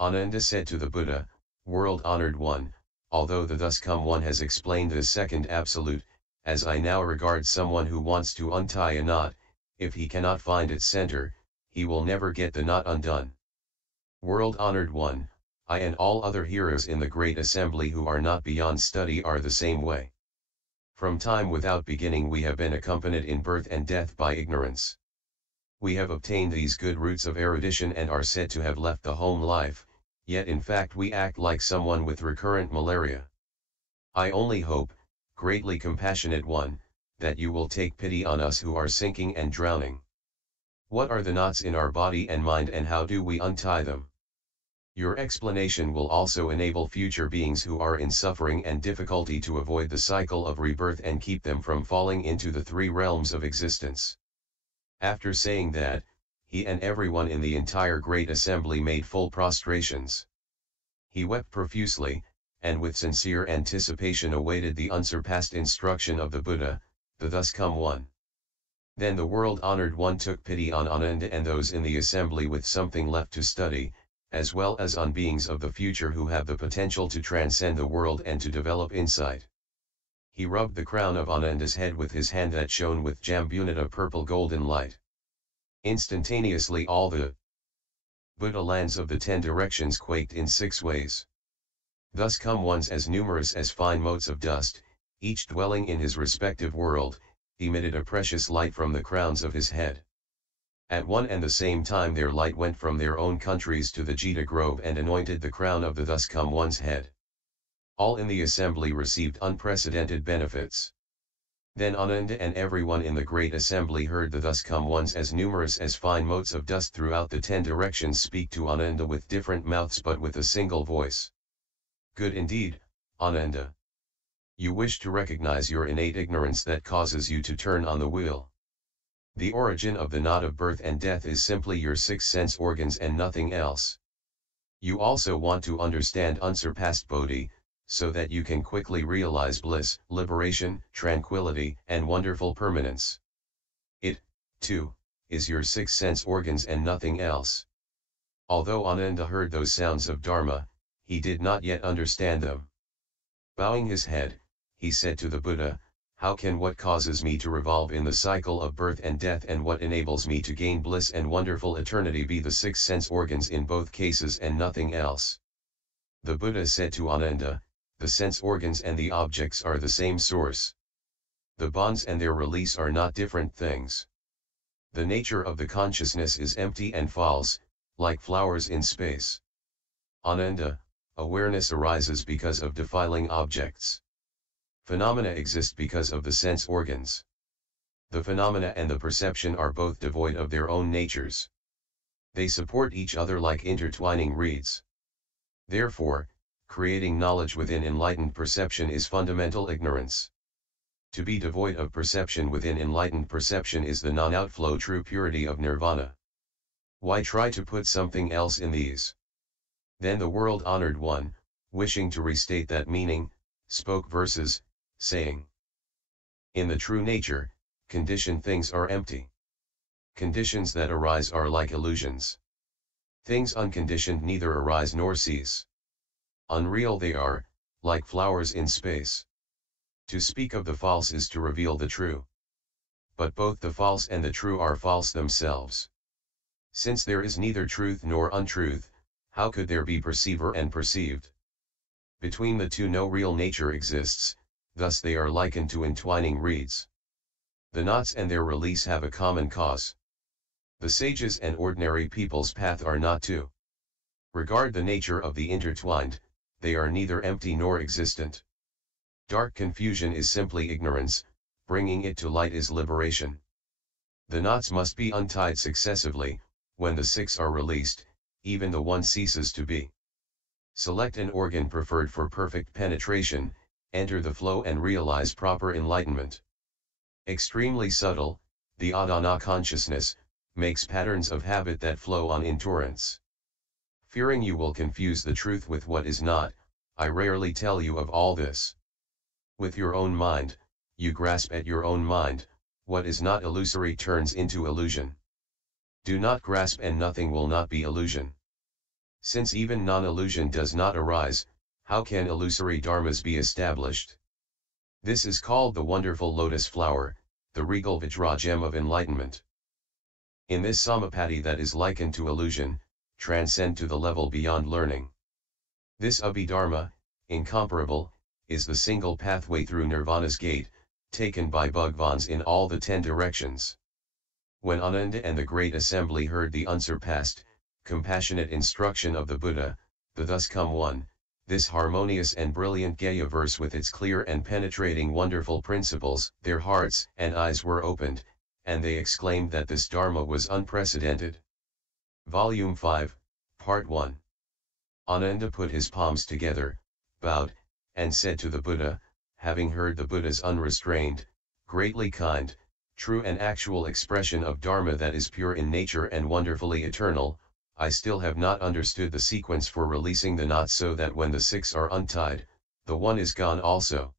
Ananda said to the Buddha, "World-honored one, although the thus come one has explained this second absolute, as I now regard someone who wants to untie a knot, if he cannot find its center, he will never get the knot undone. World-honored one, I and all other heroes in the great assembly who are not beyond study are the same way. From time without beginning we have been accompanied in birth and death by ignorance. We have obtained these good roots of erudition and are said to have left the home life, yet in fact we act like someone with recurrent malaria. I only hope, greatly compassionate one, that you will take pity on us who are sinking and drowning. What are the knots in our body and mind and how do we untie them? Your explanation will also enable future beings who are in suffering and difficulty to avoid the cycle of rebirth and keep them from falling into the three realms of existence." After saying that, he and everyone in the entire great assembly made full prostrations. He wept profusely, and with sincere anticipation awaited the unsurpassed instruction of the Buddha, the thus come one. Then the world-honored one took pity on Ananda and those in the assembly with something left to study, as well as on beings of the future who have the potential to transcend the world and to develop insight. He rubbed the crown of Ananda's head with his hand that shone with jambunate purple golden light. Instantaneously all the Buddha lands of the 10 directions quaked in 6 ways. Thus come ones as numerous as fine motes of dust, each dwelling in his respective world, emitted a precious light from the crowns of his head. At one and the same time their light went from their own countries to the Jita grove and anointed the crown of the thus come one's head. All in the assembly received unprecedented benefits. Then Ananda and everyone in the great assembly heard the thus come ones as numerous as fine motes of dust throughout the 10 directions speak to Ananda with different mouths but with a single voice. Good indeed, Ananda. You wish to recognize your innate ignorance that causes you to turn on the wheel. The origin of the knot of birth and death is simply your 6 sense organs and nothing else. You also want to understand unsurpassed Bodhi, so that you can quickly realize bliss, liberation, tranquility, and wonderful permanence. It, too, is your 6 sense organs and nothing else. Although Ananda heard those sounds of Dharma, he did not yet understand them. Bowing his head, he said to the Buddha, "How can what causes me to revolve in the cycle of birth and death and what enables me to gain bliss and wonderful eternity be the 6 sense organs in both cases and nothing else?" The Buddha said to Ananda, "The sense organs and the objects are the same source. The bonds and their release are not different things. The nature of the consciousness is empty and false, like flowers in space. Ananda, awareness arises because of defiling objects. Phenomena exist because of the sense organs. The phenomena and the perception are both devoid of their own natures. They support each other like intertwining reeds. Therefore, creating knowledge within enlightened perception is fundamental ignorance. To be devoid of perception within enlightened perception is the non-outflow true purity of nirvana. Why try to put something else in these?" Then the world-honored one, wishing to restate that meaning, spoke verses, saying, "In the true nature, conditioned things are empty. Conditions that arise are like illusions. Things unconditioned neither arise nor cease. Unreal they are, like flowers in space. To speak of the false is to reveal the true. But both the false and the true are false themselves. Since there is neither truth nor untruth, how could there be perceiver and perceived? Between the two no real nature exists, thus they are likened to entwining reeds. The knots and their release have a common cause. The sages and ordinary people's path are not to regard the nature of the intertwined, they are neither empty nor existent. Dark confusion is simply ignorance, bringing it to light is liberation. The knots must be untied successively, when the 6 are released, even the one ceases to be. Select an organ preferred for perfect penetration, enter the flow and realize proper enlightenment. Extremely subtle, the adana consciousness, makes patterns of habit that flow on in torrents. Fearing you will confuse the truth with what is not, I rarely tell you of all this. With your own mind, you grasp at your own mind, what is not illusory turns into illusion. Do not grasp and nothing will not be illusion. Since even non-illusion does not arise, how can illusory dharmas be established? This is called the wonderful lotus flower, the regal vajragem of enlightenment. In this samapatti that is likened to illusion, transcend to the level beyond learning. This Abhidharma, incomparable, is the single pathway through Nirvana's gate, taken by Bhagavans in all the 10 directions. When Ananda and the great assembly heard the unsurpassed, compassionate instruction of the Buddha, the Thus Come One, this harmonious and brilliant Gaya verse with its clear and penetrating wonderful principles, their hearts and eyes were opened, and they exclaimed that this Dharma was unprecedented. Volume 5, Part 1. Ananda put his palms together, bowed, and said to the Buddha, having heard the Buddha's unrestrained, greatly kind, true and actual expression of Dharma that is pure in nature and wonderfully eternal, I still have not understood the sequence for releasing the knot so that when the 6 are untied, the 1 is gone also.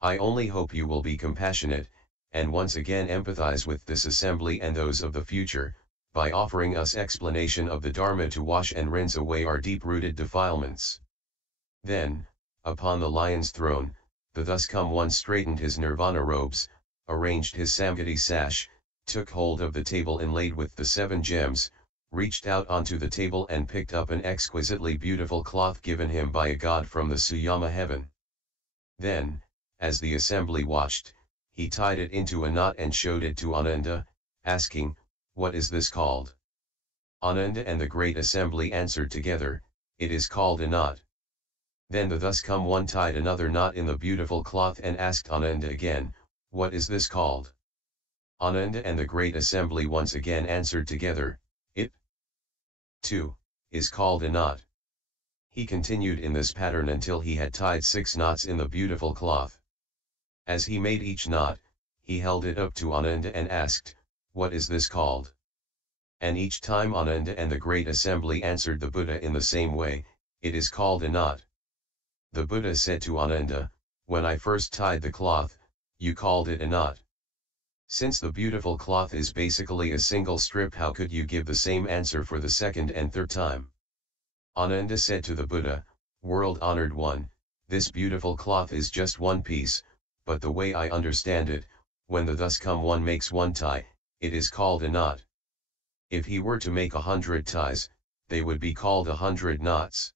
I only hope you will be compassionate, and once again empathize with this assembly and those of the future, by offering us explanation of the Dharma to wash and rinse away our deep-rooted defilements. Then, upon the lion's throne, the Thus Come One straightened his nirvana robes, arranged his samgati sash, took hold of the table inlaid with the 7 gems, reached out onto the table and picked up an exquisitely beautiful cloth given him by a god from the Suyama heaven. Then, as the assembly watched, he tied it into a knot and showed it to Ananda, asking, "What is this called?" Ananda and the great assembly answered together, "It is called a knot." Then the Thus Come One tied another knot in the beautiful cloth and asked Ananda again, "What is this called?" Ananda and the great assembly once again answered together, "It, too, is called a knot." He continued in this pattern until he had tied 6 knots in the beautiful cloth. As he made each knot, he held it up to Ananda and asked, "What is this called?" And each time Ananda and the great assembly answered the Buddha in the same way, "It is called a knot." The Buddha said to Ananda, "When I first tied the cloth, you called it a knot. Since the beautiful cloth is basically a single strip, how could you give the same answer for the second and third time?" Ananda said to the Buddha, "World-honored one, this beautiful cloth is just one piece, but the way I understand it, when the Thus Come One makes one tie, it is called a knot. If he were to make 100 ties, they would be called 100 knots.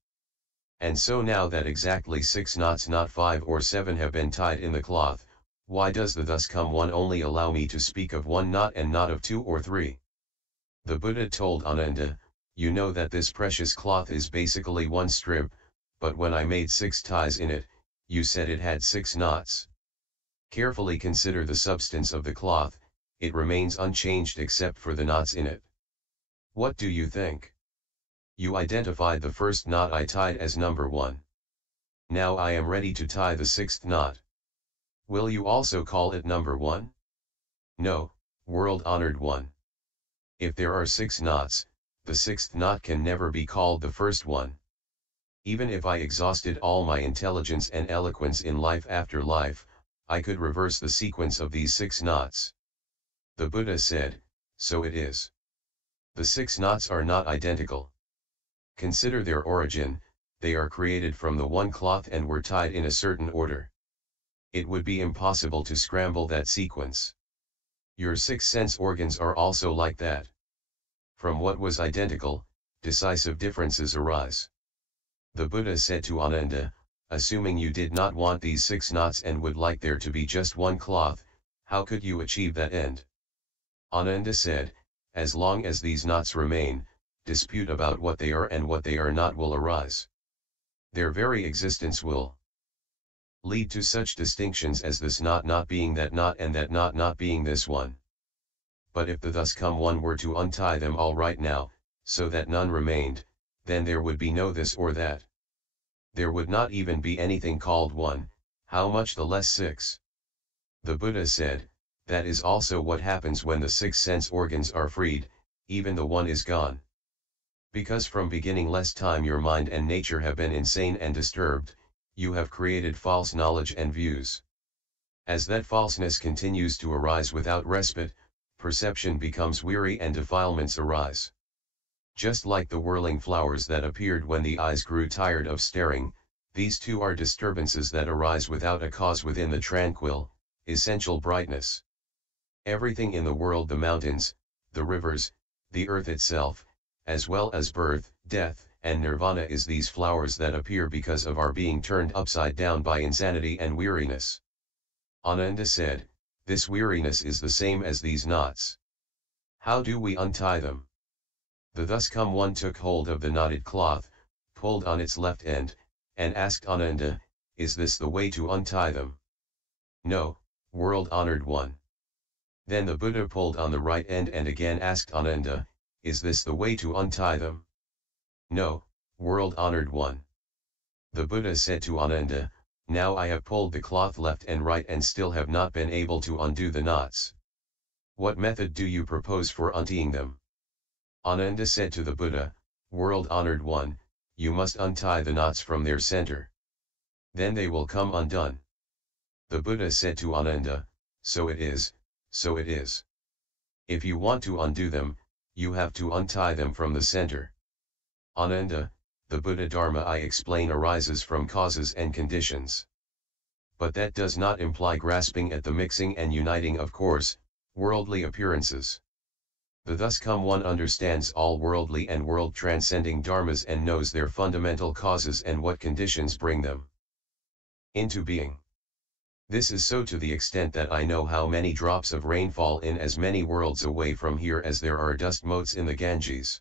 And so now that exactly 6 knots, not 5 or 7, have been tied in the cloth, why does the Thus Come One only allow me to speak of 1 knot and not of 2 or 3? The Buddha told Ananda, "You know that this precious cloth is basically one strip, but when I made 6 ties in it, you said it had 6 knots. Carefully consider the substance of the cloth, it remains unchanged except for the knots in it. What do you think? You identified the first knot I tied as number 1. Now I am ready to tie the 6th knot. Will you also call it number 1? No, world-honored one. If there are 6 knots, the 6th knot can never be called the first one. Even if I exhausted all my intelligence and eloquence in life after life, I could reverse the sequence of these 6 knots." The Buddha said, "So it is. The 6 knots are not identical. Consider their origin, they are created from the one cloth and were tied in a certain order. It would be impossible to scramble that sequence. Your 6 sense organs are also like that. From what was identical, decisive differences arise." The Buddha said to Ananda, "Assuming you did not want these 6 knots and would like there to be just one cloth, how could you achieve that end?" Ananda said, "As long as these knots remain, dispute about what they are and what they are not will arise. Their very existence will lead to such distinctions as this knot not being that knot and that knot not being this one. But if the Thus Come One were to untie them all right now, so that none remained, then there would be no this or that. There would not even be anything called 1, how much the less 6. The Buddha said, "That is also what happens when the 6 sense organs are freed, even the 1 is gone. Because from beginningless time your mind and nature have been insane and disturbed, you have created false knowledge and views. As that falseness continues to arise without respite, perception becomes weary and defilements arise. Just like the whirling flowers that appeared when the eyes grew tired of staring, these two are disturbances that arise without a cause within the tranquil, essential brightness. Everything in the world, the mountains, the rivers, the earth itself, as well as birth, death, and nirvana, is these flowers that appear because of our being turned upside down by insanity and weariness. Ananda said, this weariness is the same as these knots. How do we untie them? The thus come one took hold of the knotted cloth, pulled on its left end, and asked Ananda, is this the way to untie them? No, world-honored one. Then the Buddha pulled on the right end and again asked Ananda, is this the way to untie them? No, world-honored one. The Buddha said to Ananda, now I have pulled the cloth left and right and still have not been able to undo the knots. What method do you propose for untying them? Ananda said to the Buddha, world-honored one, you must untie the knots from their center. Then they will come undone. The Buddha said to Ananda, so it is, so it is. If you want to undo them, you have to untie them from the center. Ananda, the Buddha Dharma I explain arises from causes and conditions. But that does not imply grasping at the mixing and uniting of coarse, worldly appearances. The thus come one understands all worldly and world-transcending dharmas and knows their fundamental causes and what conditions bring them into being. This is so to the extent that I know how many drops of rain fall in as many worlds away from here as there are dust motes in the Ganges.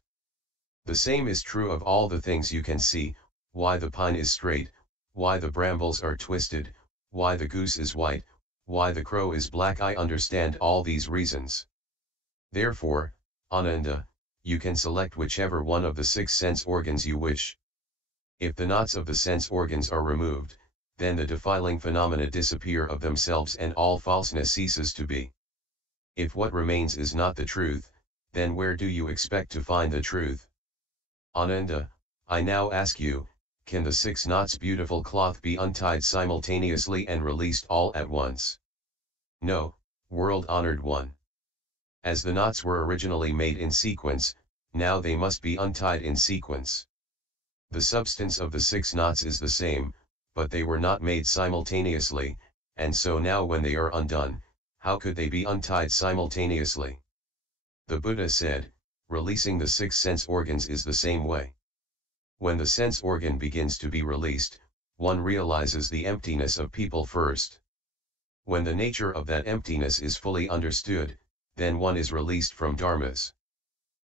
The same is true of all the things you can see, why the pine is straight, why the brambles are twisted, why the goose is white, why the crow is black. I understand all these reasons. Therefore, Ananda, you can select whichever one of the 6 sense organs you wish. If the knots of the sense organs are removed, then the defiling phenomena disappear of themselves and all falseness ceases to be. If what remains is not the truth, then where do you expect to find the truth? Ananda, I now ask you, can the 6 knots beautiful cloth be untied simultaneously and released all at once? No, world-honored one. As the knots were originally made in sequence, now they must be untied in sequence. The substance of the 6 knots is the same, but they were not made simultaneously, and so now when they are undone, how could they be untied simultaneously? The Buddha said, releasing the 6 sense organs is the same way. When the sense organ begins to be released, one realizes the emptiness of people first. When the nature of that emptiness is fully understood, then one is released from dharmas.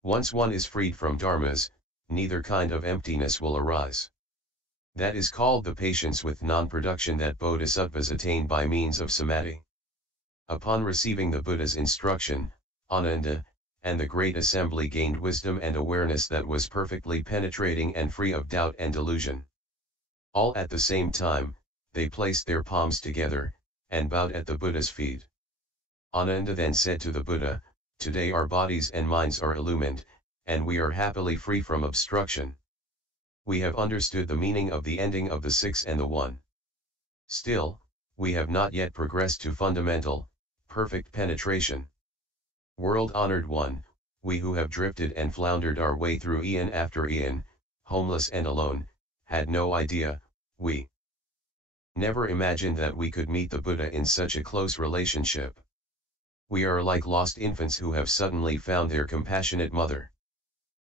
Once one is freed from dharmas, neither kind of emptiness will arise. That is called the patience with non-production that bodhisattvas attain by means of samadhi. Upon receiving the Buddha's instruction, Ananda, and the great assembly gained wisdom and awareness that was perfectly penetrating and free of doubt and delusion. All at the same time, they placed their palms together, and bowed at the Buddha's feet. Ananda then said to the Buddha, today our bodies and minds are illumined, and we are happily free from obstruction. We have understood the meaning of the ending of the 6 and the 1. Still, we have not yet progressed to fundamental, perfect penetration. World-honored one, we who have drifted and floundered our way through eon after eon, homeless and alone, had no idea, we never imagined that we could meet the Buddha in such a close relationship. We are like lost infants who have suddenly found their compassionate mother.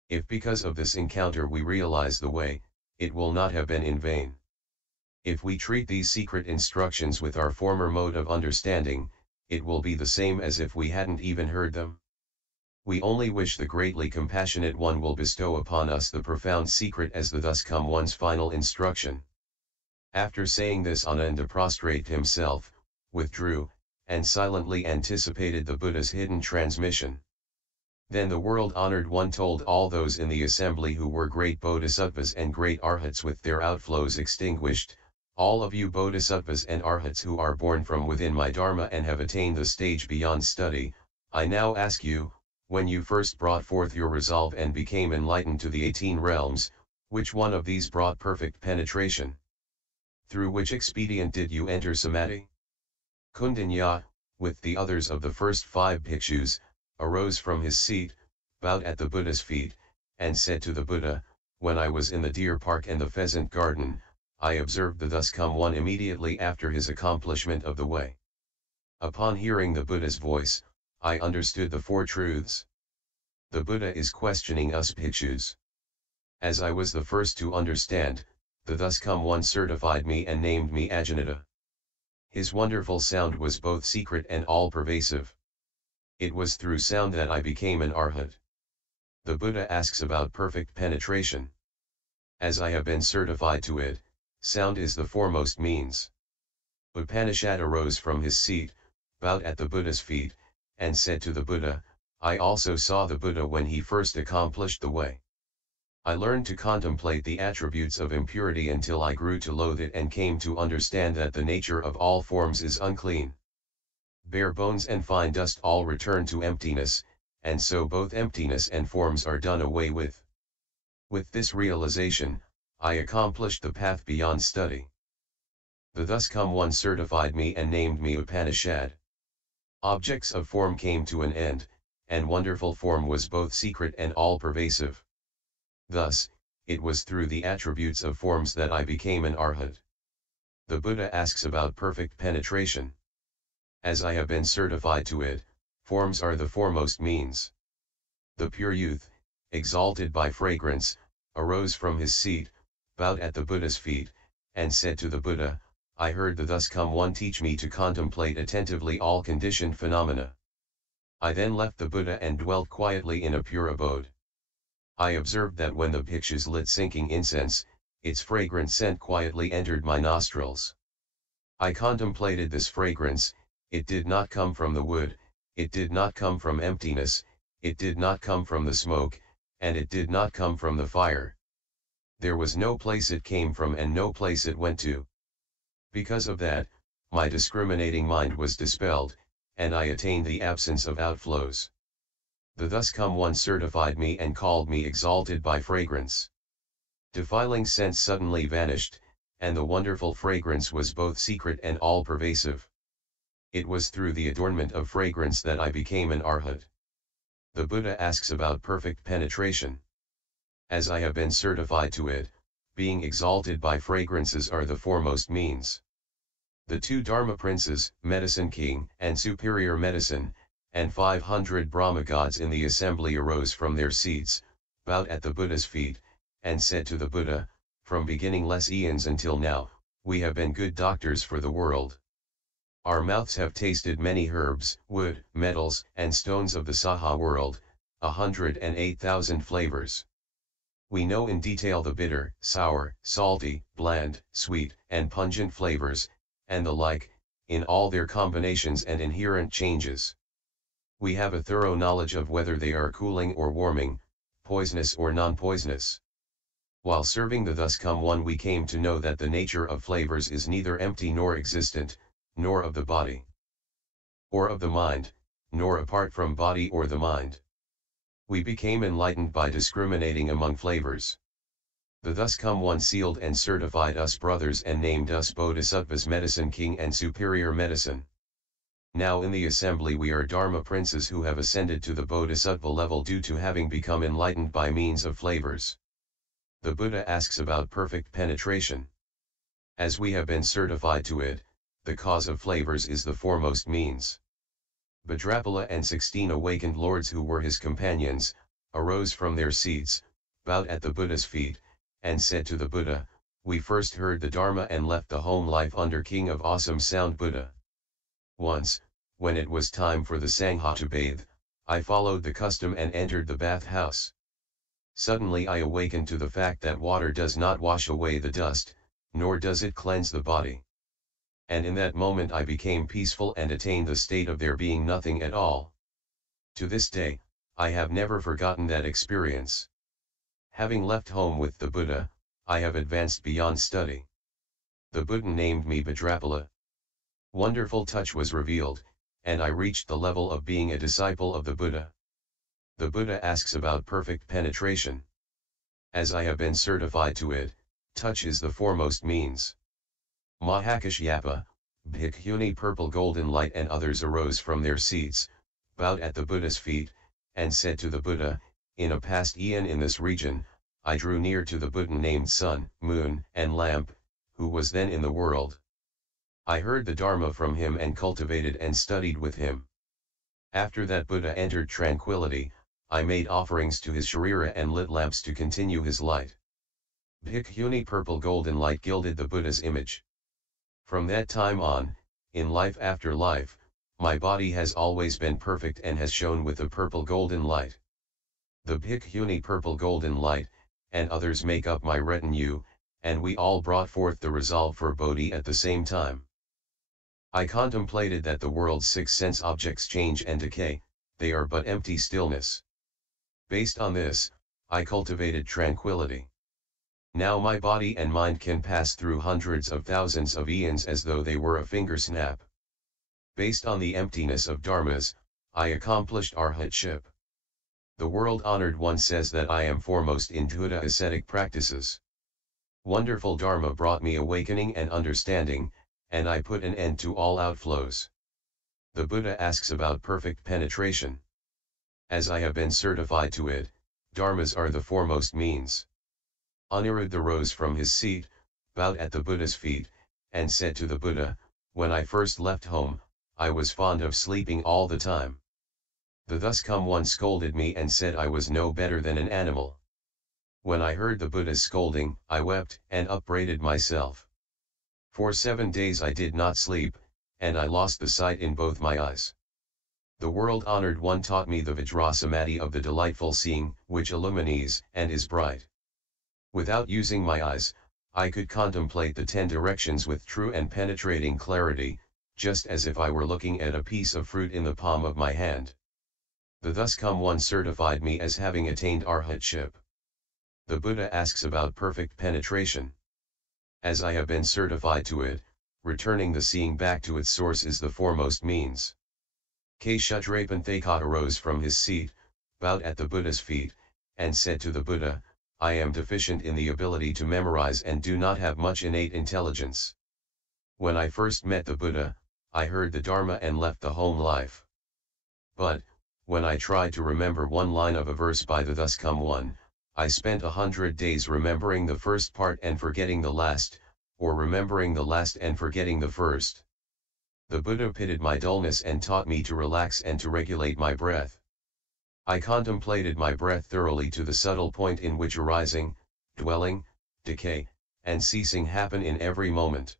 If because of this encounter we realize the way, it will not have been in vain. If we treat these secret instructions with our former mode of understanding, it will be the same as if we hadn't even heard them. We only wish the greatly compassionate one will bestow upon us the profound secret as the thus come one's final instruction. After saying this, Ananda prostrated himself, withdrew, and silently anticipated the Buddha's hidden transmission. Then the world-honored one told all those in the assembly who were great bodhisattvas and great arhats with their outflows extinguished, all of you bodhisattvas and arhats who are born from within my dharma and have attained the stage beyond study, I now ask you, when you first brought forth your resolve and became enlightened to the 18 realms, which one of these brought perfect penetration? Through which expedient did you enter samadhi? Kundanya, with the others of the first 5 bhikshus, arose from his seat, bowed at the Buddha's feet, and said to the Buddha, when I was in the deer park and the pheasant garden, I observed the thus come one immediately after his accomplishment of the way. Upon hearing the Buddha's voice, I understood the four truths. The Buddha is questioning us bhikshus. As I was the first to understand, the thus come one certified me and named me Ajnata. His wonderful sound was both secret and all-pervasive. It was through sound that I became an arhat. The Buddha asks about perfect penetration. As I have been certified to it, sound is the foremost means. Upanishad arose from his seat, bowed at the Buddha's feet, and said to the Buddha, I also saw the Buddha when he first accomplished the way. I learned to contemplate the attributes of impurity until I grew to loathe it and came to understand that the nature of all forms is unclean. Bare bones and fine dust all return to emptiness, and so both emptiness and forms are done away with. With this realization, I accomplished the path beyond study. The thus come one certified me and named me Upanishad. Objects of form came to an end, and wonderful form was both secret and all-pervasive. Thus, it was through the attributes of forms that I became an arhat. The Buddha asks about perfect penetration. As I have been certified to it, forms are the foremost means. The pure youth, exalted by fragrance, arose from his seat, bowed at the Buddha's feet, and said to the Buddha, I heard the thus come one teach me to contemplate attentively all conditioned phenomena. I then left the Buddha and dwelt quietly in a pure abode. I observed that when the bhikshus lit sinking incense, its fragrant scent quietly entered my nostrils. I contemplated this fragrance, it did not come from the wood, it did not come from emptiness, it did not come from the smoke, and it did not come from the fire. There was no place it came from and no place it went to. Because of that, my discriminating mind was dispelled, and I attained the absence of outflows. The thus come one certified me and called me exalted by fragrance. Defiling sense suddenly vanished, and the wonderful fragrance was both secret and all-pervasive. It was through the adornment of fragrance that I became an arhat. The Buddha asks about perfect penetration. As I have been certified to it, being exalted by fragrances are the foremost means. The two Dharma princes, Medicine King and Superior Medicine, and 500 Brahma gods in the assembly arose from their seats, bowed at the Buddha's feet, and said to the Buddha, from beginningless eons until now, we have been good doctors for the world. Our mouths have tasted many herbs, wood, metals, and stones of the Saha world, 108,000 flavors. We know in detail the bitter, sour, salty, bland, sweet, and pungent flavors, and the like, in all their combinations and inherent changes. We have a thorough knowledge of whether they are cooling or warming, poisonous or non-poisonous. While serving the thus come one we came to know that the nature of flavors is neither empty nor existent, nor of the body, or of the mind, nor apart from body or the mind. We became enlightened by discriminating among flavors. The thus come one sealed and certified us brothers and named us Bodhisattvas Medicine King and Superior Medicine. Now in the assembly we are Dharma princes who have ascended to the Bodhisattva level due to having become enlightened by means of flavors. The Buddha asks about perfect penetration. As we have been certified to it, the cause of flavors is the foremost means. Bhadrapala and 16 awakened lords who were his companions, arose from their seats, bowed at the Buddha's feet, and said to the Buddha, we first heard the Dharma and left the home life under King of Awesome Sound Buddha. Once, when it was time for the Sangha to bathe, I followed the custom and entered the bath house. Suddenly I awakened to the fact that water does not wash away the dust, nor does it cleanse the body. And in that moment I became peaceful and attained the state of there being nothing at all. To this day, I have never forgotten that experience. Having left home with the Buddha, I have advanced beyond study. The Buddha named me Bhadrapala. Wonderful touch was revealed, and I reached the level of being a disciple of the Buddha. The Buddha asks about perfect penetration. As I have been certified to it, touch is the foremost means. Mahakashyapa, Bhikkhuni Purple Golden Light and others arose from their seats, bowed at the Buddha's feet, and said to the Buddha, in a past eon in this region, I drew near to the Buddha named Sun, Moon, and Lamp, who was then in the world. I heard the Dharma from him and cultivated and studied with him. After that Buddha entered tranquility, I made offerings to his sharira and lit lamps to continue his light. Bhikkhuni purple golden light gilded the Buddha's image. From that time on, in life after life, my body has always been perfect and has shone with the purple golden light. The Bhikkhuni purple golden light, and others make up my retinue, and we all brought forth the resolve for Bodhi at the same time. I contemplated that the world's 6 sense objects change and decay, they are but empty stillness. Based on this, I cultivated tranquility. Now my body and mind can pass through hundreds of thousands of eons as though they were a finger snap. Based on the emptiness of dharmas, I accomplished arhatship. The world-honored one says that I am foremost in Buddha ascetic practices. Wonderful dharma brought me awakening and understanding, and I put an end to all outflows. The Buddha asks about perfect penetration. As I have been certified to it, dharmas are the foremost means. Aniruddha rose from his seat, bowed at the Buddha's feet, and said to the Buddha, "When I first left home, I was fond of sleeping all the time. The thus come one scolded me and said I was no better than an animal. When I heard the Buddha's scolding, I wept and upbraided myself. For 7 days I did not sleep, and I lost the sight in both my eyes. The world-honored one taught me the Vajrasamadhi of the delightful seeing, which illumines and is bright. Without using my eyes, I could contemplate the 10 directions with true and penetrating clarity, just as if I were looking at a piece of fruit in the palm of my hand. The thus come one certified me as having attained arhatship." The Buddha asks about perfect penetration. As I have been certified to it, returning the seeing back to its source is the foremost means. Kshudrapanthakata rose from his seat, bowed at the Buddha's feet, and said to the Buddha, "I am deficient in the ability to memorize and do not have much innate intelligence. When I first met the Buddha, I heard the Dharma and left the home life. But, when I tried to remember one line of a verse by the thus come one, I spent 100 days remembering the first part and forgetting the last, or remembering the last and forgetting the first. The Buddha pitied my dullness and taught me to relax and to regulate my breath. I contemplated my breath thoroughly to the subtle point in which arising, dwelling, decay, and ceasing happen in every moment.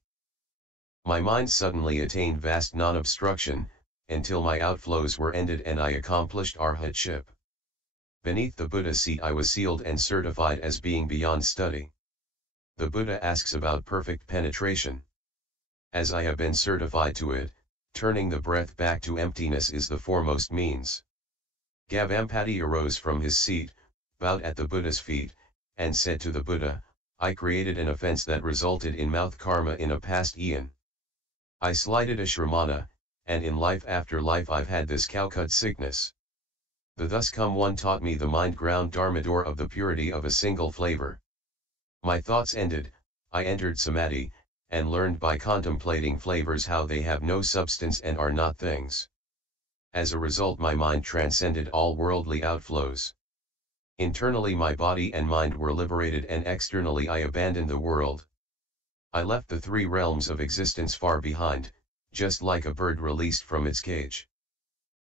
My mind suddenly attained vast non-obstruction, until my outflows were ended and I accomplished arhatship. Beneath the Buddha's seat I was sealed and certified as being beyond study." The Buddha asks about perfect penetration. As I have been certified to it, turning the breath back to emptiness is the foremost means. Gavampati arose from his seat, bowed at the Buddha's feet, and said to the Buddha, "I created an offense that resulted in mouth karma in a past eon. I slighted a shramana, and in life after life I've had this cowcut sickness. The thus come one taught me the mind-ground dharmador of the purity of a single flavor. My thoughts ended, I entered samadhi, and learned by contemplating flavors how they have no substance and are not things. As a result my mind transcended all worldly outflows. Internally my body and mind were liberated and externally I abandoned the world. I left the 3 realms of existence far behind, just like a bird released from its cage.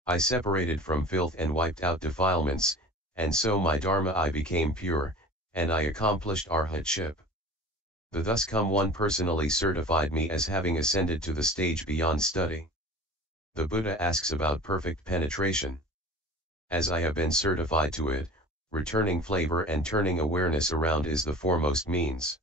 I separated from filth and wiped out defilements, and so my dharma I became pure, and I accomplished arhatship. The thus come one personally certified me as having ascended to the stage beyond study." The Buddha asks about perfect penetration. As I have been certified to it, returning flavor and turning awareness around is the foremost means.